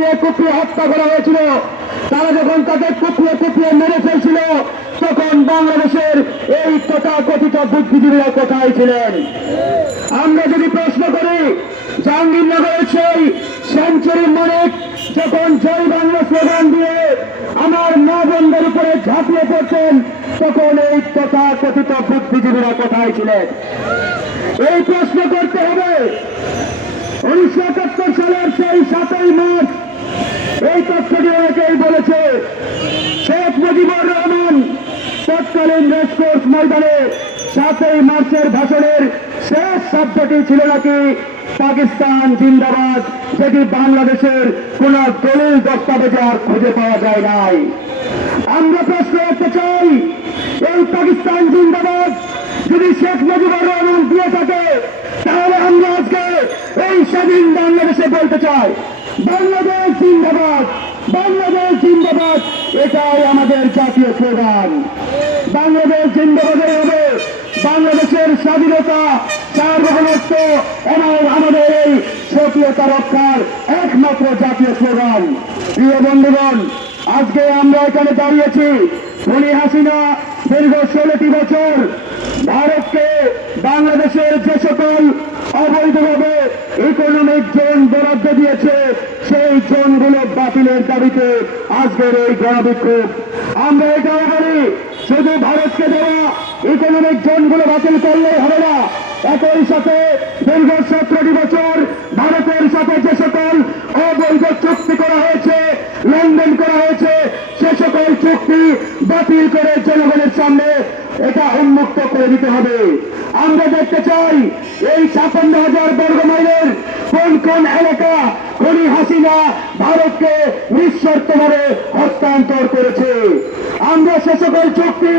কুপিয়ে কুপিয়ে হত্যা করা হয়েছিল, তারা যখন তাকে কুপিয়ে কুপিয়ে মেরে ফেলছিল, তখন বাংলাদেশের এই তথাকথিত বুদ্ধিজীবীরা কোথায় ছিলেন? আমরা যদি প্রশ্ন করি, জাহাঙ্গীরনগরের সেই সেঞ্চুরি মানিক যখন জয় বাংলা স্লোগান দিয়ে আমার মা বোনদের উপরে ঝাঁপিয়ে পড়তেন, তখন এই তথাকথিত বুদ্ধিজীবীরা কোথায় ছিলেন? এই প্রশ্ন করতে হবে। 1971 সালের সেই 7ই মার্চ এই তথ্যটি অনেকেই বলেছে, শেখ মুজিবুর রহমান তৎকালীন রেসকোর্স ময়দানে 7ই মার্চের ভাষণের শেষ শব্দটি ছিল নাকি পাকিস্তান জিন্দাবাদ, যেটি বাংলাদেশের কোন দলিল দস্তাবেজে আর খুঁজে পাওয়া যায় নাই। আমরা প্রশ্ন করতে চাই, এই পাকিস্তান জিন্দাবাদ যদি শেখ মুজিবুর রহমান দিয়ে থাকে, তাহলে আমরা আজকে এই স্বাধীন বাংলাদেশে বলতে চাই, বাংলাদেশ জিন্দাবাদ, বাংলাদেশ জিন্দাবাদ, এটাই আমাদের জাতীয় স্লোগান। বাংলাদেশ জিন্দাবাদের হবে বাংলাদেশের স্বাধীনতা, সার্বভৌমত্ব এবং আমাদের এই স্বকীয়তা রক্ষার একমাত্র জাতীয় স্লোগান। প্রিয় বন্ধুগণ, আজকে আমরা এখানে দাঁড়িয়েছি, খুনি হাসিনা দীর্ঘ 16টি বছর ভারতকে বাংলাদেশের যে সকল অবৈধভাবে ইকোনমিক জোন বরাদ্দ দিয়েছে, সেই জোনগুলো বাতিলের দাবিতে আজকের এই গণবিক্ষোভ। আমরা এটাও বলি, শুধু ভারতকে দেওয়া ইকোনমিক জোনগুলো বাতিল করলেই হবে না, একই সাথে দীর্ঘ 17টি বছর ভারতের সাথে যে সকল অবৈধ চুক্তি করা হয়েছে, লেনদেন করা হয়েছে, সে সকল চুক্তি বাতিল করে জনগণের সামনে এটা উন্মুক্ত করে দিতে হবে। আমরা দেখতে চাই এই 56,000 বর্গ মাইলের কোন কোন এলাকা খুনি হাসিনা ভারতকে নিঃশর্তভাবে হস্তান্তর করেছে। আমরা সে সকল চুক্তি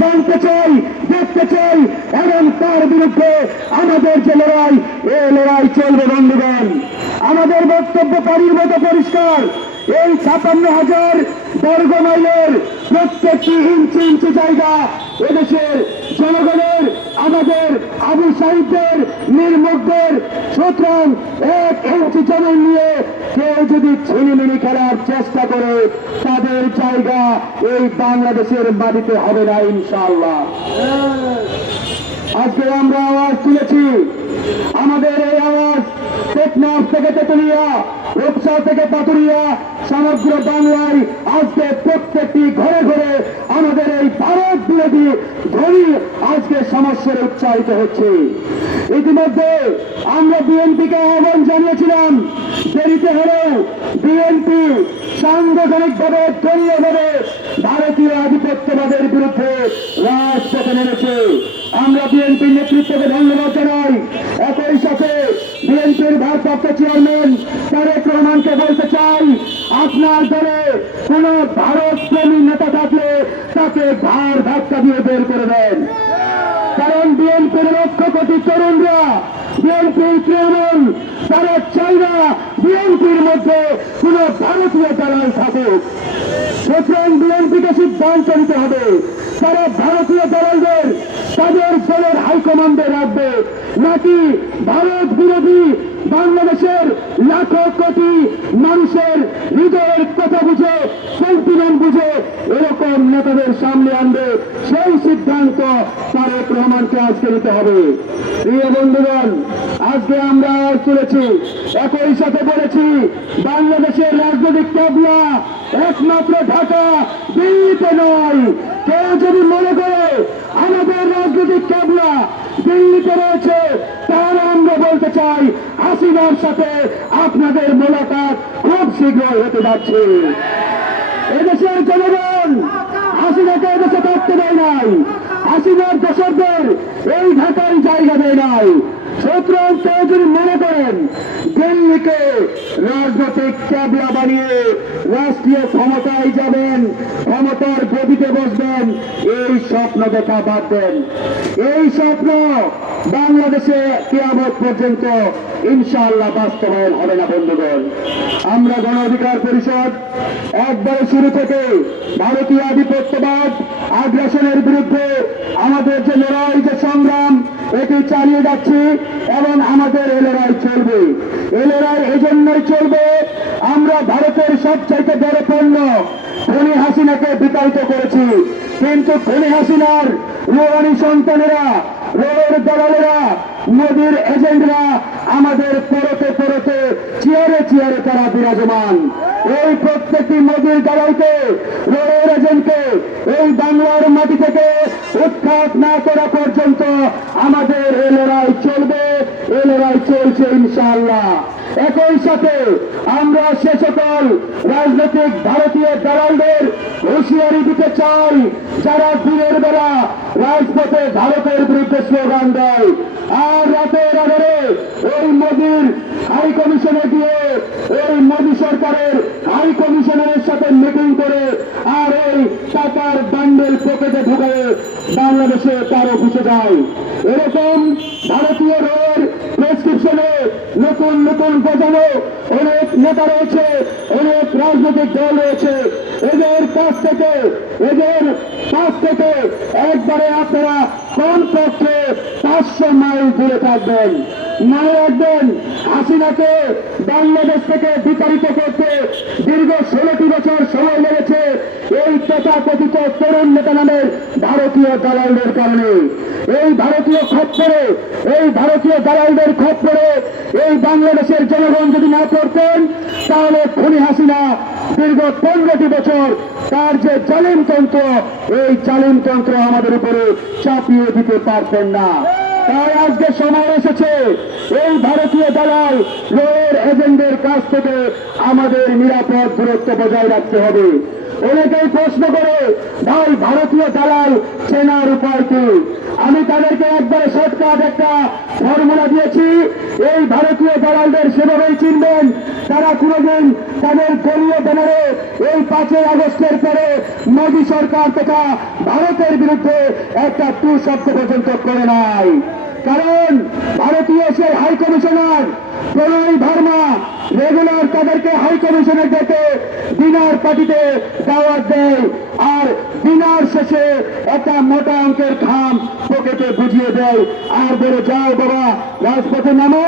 জানতে চাই, দেখতে চাই, এবং তার বিরুদ্ধে আমাদের যে লড়াই, এই লড়াই চলবে। বন্ধুগণ, আমাদের বক্তব্য পানির মতো পরিষ্কার। এই 56,000 বর্গ মাইলের প্রত্যেকটি ইঞ্চি ইঞ্চি জায়গা এদেশের জনগণের, আমাদের আবু সাহিবদের, নির্মুখদের। সুতরাং 1 ইঞ্চি জমি নিয়ে কেউ যদি ছিনিমিনি খেলার চেষ্টা করে, তাদের জায়গা এই বাংলাদেশের মাটিতে হবে না ইনশাআল্লাহ। আজকে আমরা আওয়াজ তুলেছি, আমাদের এই আওয়াজ টেকনাফ থেকে তেতুলিয়া, রূপসা থেকে পাতুরিয়া, সমগ্র বাংলায় আজকে প্রত্যেকটি ঘরে ঘরে আমাদের এই ভারত বিরোধী ধ্বনি আজকে সমস্যায় উচ্চারিত হচ্ছে। ইতিমধ্যে আমরা বিএনপিকে আহ্বান জানিয়েছিলাম, দেরিতে হলেও বিএনপি সাংগঠনিকভাবে দলীয়ভাবে ভারতীয় আধিপত্যবাদের বিরুদ্ধে রাজপথে নেমেছে। আমরা বিএনপির নেতৃত্বকে ধন্যবাদ জানাই। একই সাথে বিএনপির ভারপ্রাপ্ত চেয়ারম্যান তারেক রহমানকে বলতে চাই, আপনার দলে কোন ভারত প্রেমী নেতা থাকলে তাকে ঘাড় ধাক্কা দিয়ে বের করে দেন। কারণ বিএনপির 1 কোটি তরুণরা, বিএনপির তৃণমূল, তারা চাই না বিএনপির মধ্যে কোন ভারতীয় দালাল থাকুক। সুতরাং বিএনপিকে সিদ্ধান্ত নিতে হবে, তারা ভারতীয় দালালদের তাদের দলের হাইকমান্ডে রাখবে, নাকি ভারত বিরোধী বাংলাদেশের লাখো কোটি মানুষের হৃদয়ের কথা বুঝে, সেন্টিমেন্ট বুঝে এরকম নেতাদের সামনে আনবে। সেই সিদ্ধান্ত তারেক রহমানকে আজকে নিতে হবে। প্রিয় বন্ধুগণ, আজকে আমরা চলেছি, একই সাথে বলেছি, বাংলাদেশের রাজনৈতিক ক্যাবলা একমাত্র ঢাকা, দিল্লিতে নয়। কেউ যদি মনে করে আমাদের রাজনৈতিক ক্যাবলা দিল্লিতে রয়েছে, তাহলে আমরা বলতে চাই, হাসিনার সাথে আপনাদের মোলাকাত খুব শীঘ্রই হতে যাচ্ছে। এদেশের জনগণ হাসিনাকে এদেশে থাকতে দেয় নাই, হাসিনার দোসরদের এই ঢাকার জায়গা দেয় নাই। সুতরাং কেউ যদি মনে করেন দিল্লিকে রাজনৈতিক ক্যাবলা বানিয়ে রাষ্ট্রীয় ক্ষমতায় যাবেন, ক্ষমতার গদিতে বসবেন, এই স্বপ্ন দেখা বাদ দেন। এই স্বপ্ন বাংলাদেশে কিয়ামত পর্যন্ত ইনশাআল্লাহ বাস্তবায়ন হবে না। বন্ধুগণ, আমরা গণ অধিকার পরিষদ একবারে শুরু থেকে ভারতীয় আধিপত্যবাদ, আগ্রাসনের বিরুদ্ধে আমাদের যে লড়াই, যে সংগ্রাম, এটি চালিয়ে যাচ্ছি এবং আমাদের এ লড়াই চলবে। এ লড়াই এজন্যই চলবে, আমরা ভারতের সবচাইতে বড় পণ্য খনি হাসিনাকে বিতাড়িত করেছি, কিন্তু খনি হাসিনার রোহানি সন্তানেরা, রোহের দালালেরা, মোদির এজেন্টরা আমাদের পরতে পরতে চেয়ারে চেয়ারে তারা বিরাজমান। এই প্রত্যেকটি মোদির দালালকে, রোহের এজেন্টকে এই বাংলার মাটি থেকে উৎখাত না করা পর্যন্ত আমাদের এই লড়াই চলবে, এই লড়াই চলছে ইনশাআল্লাহ। একই সাথে আমরা সে সকল রাজনৈতিক ভারতীয় দালালদের হুঁশিয়ারি দিতে চাই, যারা দিনের বেলা রাজপথে ভারতের বিরুদ্ধে স্লোগান দেয় আর রাতের আধারে ওই মোদির হাই কমিশনে গিয়ে ওই মোদী সরকারের হাই কমিশনারের সাথে মিটিং করে আর ওই টাকার বান্ডেল পকেটে ঢুকায় বাংলাদেশে তার অফিসে যায়। এরকম ভারতীয় রয়ের প্রেসক্রিপশনে নতুন নতুন বোঝানো অনেক নেতা রয়েছে, অনেক রাজনৈতিক দল রয়েছে। এদের কাছ থেকে একবারে আপনারা কমপক্ষে 500 মাইল দূরে থাকবেন। মনে রাখবেন, হাসিনাকে বাংলাদেশ থেকে বিতাড়িত করতে দীর্ঘ 16টি বছর সময় লেগেছে এই তথাকথিত তরুণ নেতা নামের ভারতীয় দালালদের কারণে। এই ভারতীয় খপ্পরে, এই ভারতীয় দালালদের খপ্পরে এই বাংলাদেশের জনগণ যদি না পড়তেন, তাহলে খনি হাসিনা দীর্ঘ 15টি বছর তার যে জালিমতন্ত্র, এই জালিমতন্ত্র আমাদের উপরে চাপিয়ে দিতে পারতেন না। তাই আজকে সময় এসেছে এই ভারতীয় দালাল রোহের এজেন্টদের কাছ থেকে আমাদের নিরাপদ দূরত্ব বজায় রাখতে হবে। অনেকেই প্রশ্ন করে, ভাই ভারতীয় দালাল চেনার উপায় কি? আমি তাদেরকে একবারে শর্টকাট একটা ফর্মুলা দিয়েছি। এই ভারতীয় দালালদের সেভাবেই চিনবেন তারা কোনোদিন তাদের দলীয় ব্যানারে এই 5ই আগস্টের পরে মোদী সরকার তথা ভারতের বিরুদ্ধে একটা টু শব্দ পর্যন্ত করে নাই। কারণ ভারতীয় সেই হাই কমিশনার প্রণয় ভার্মা রেগুলার তাদেরকে হাই কমিশনের ডেকে ডিনার পার্টিতে দাওয়াত দেয় আর ডিনার শেষে একটা মোটা অঙ্কের খাম পকেটে বুঝিয়ে দেয় আর বলে, যাও বাবা রাজপথে নামো,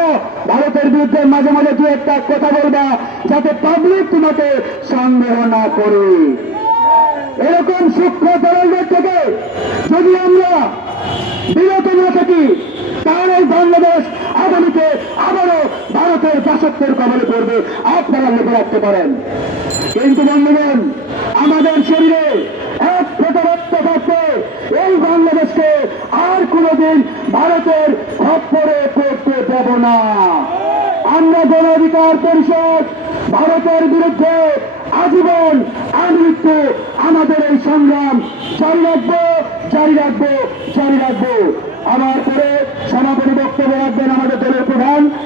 ভারতের বিরুদ্ধে মাঝে মাঝে দু একটা কথা বলবা যাতে পাবলিক তোমাকে সন্দেহ না করে। এরকম সূক্ষ্ম দালালদের থেকে যদি আমরা বিরত না থাকি, তাহলে বাংলাদেশ আগামীতে আবারও ভারতের দাসত্বের কবলে পড়বে, আপনারা লিখে রাখতে পারেন। কিন্তু বন্ধুগণ, আমাদের শরীরে এক ফোঁটা রক্ত থাকতে এই বাংলাদেশকে আর কোনোদিন ভারতের খপ্পরে পড়তে দেব না। আমরা গণ অধিকার পরিষদ ভারতের বিরুদ্ধে আজীবন আমৃত্যু আমাদের এই সংগ্রাম জারি রাখবো, জারি রাখবো, জারি রাখবো। আমার পরে সমাপনী বক্তব্য রাখবেন আমাদের দলের প্রধান